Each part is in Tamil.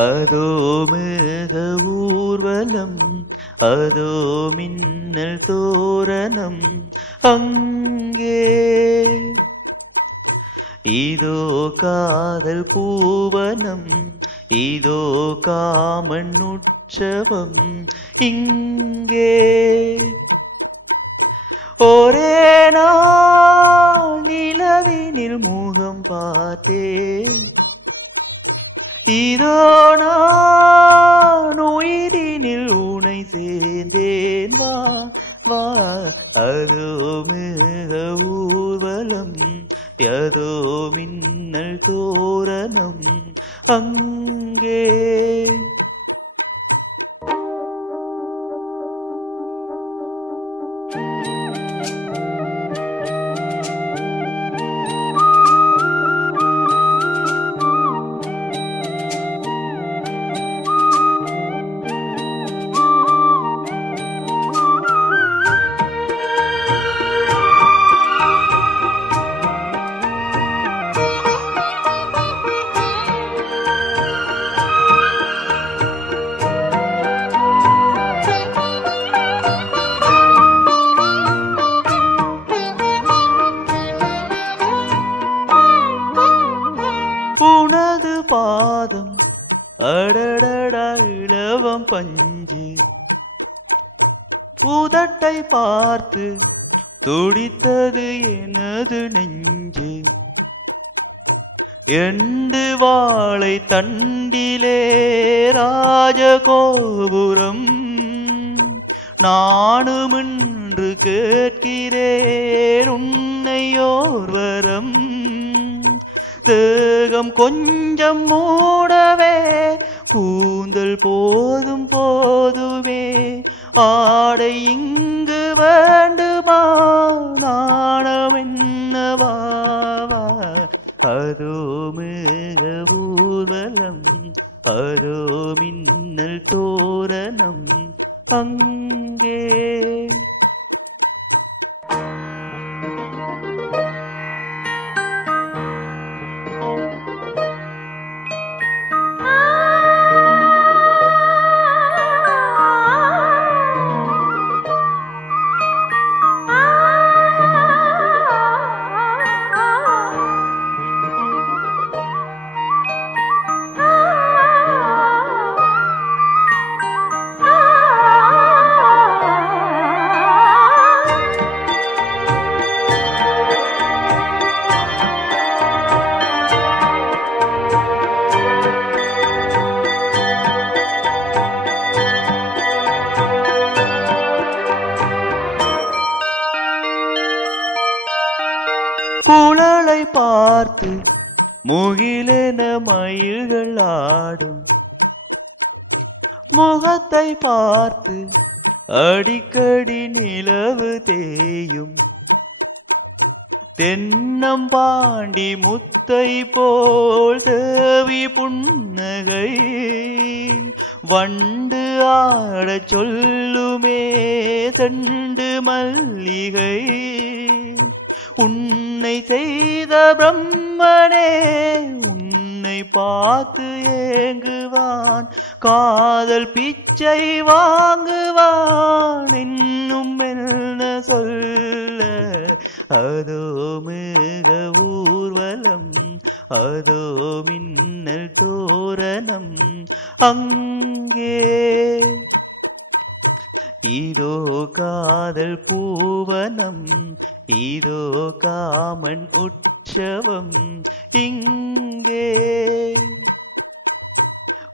அதோ மேக ஊர்வலம், அதோ மின்னல் தோரணம் அங்கே. இதோ காதல் பூவனம், இதோ காமன் உற்சவம் இங்கே. ஒரே நாள் நிலவினில் முகம் பார்த்தேன், இதோ நான் உயிரினில் உனை சேர்ந்தேன். வா வா, அதோ மேக ஊர்வலம், அதோ மின்னல் தோரணம் அங்கே. உனது பாதம் அடடட இளவம் பஞ்சு, உதட்டை பார்த்து துடித்தது எனது நெஞ்சு. எண்டு வாழை தண்டிலே ராஜகோபுரம், நானும் இன்று கேட்கிறேன் உன்னையோர் வரம். தேகம் கொஞ்சம் மூடவே கூந்தல் போதும் போதுமே, ஆடை இங்கு வேண்டுமா நாணமென்னவா. அதோ மேக ஊர்வலம், அதோ மின்னல் தோரணம் அங்கே. குழலை பார்த்து முகிலென மயில்கள் ஆடும், முகத்தை பார்த்து அடிக்கடி நிலவு தேயும். தென்னம்பாண்டி முத்தை போல் தேவி புன்னகை, வண்டு ஆடச் சொல்லுமே செண்டு மல்லிகை. உன்னை செய்த பிரம்மனே உன்னை பார்த்து ஏங்குவான், காதல் பிச்சை வாங்குவான் இன்னும் என்ன சொல்ல. அதோ மேக ஊர்வலம், அதோ மின்னல் தோரணம் அங்கே. இதோ காதல் பூவனம், இதோ காமன் உற்சவம் இங்கே.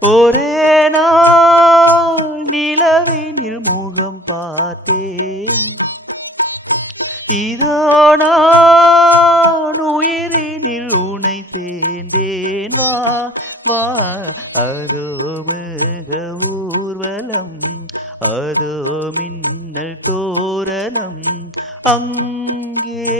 ஒரே நாள் நிலவினில் முகம் பார்த்தேன், இதோ நான் உயிரினில் உனை சேர்ந்தேன். வா வா, அதோ மேக ஊர்வலம், அதோ மின்னல் தோரணம் அங்கே.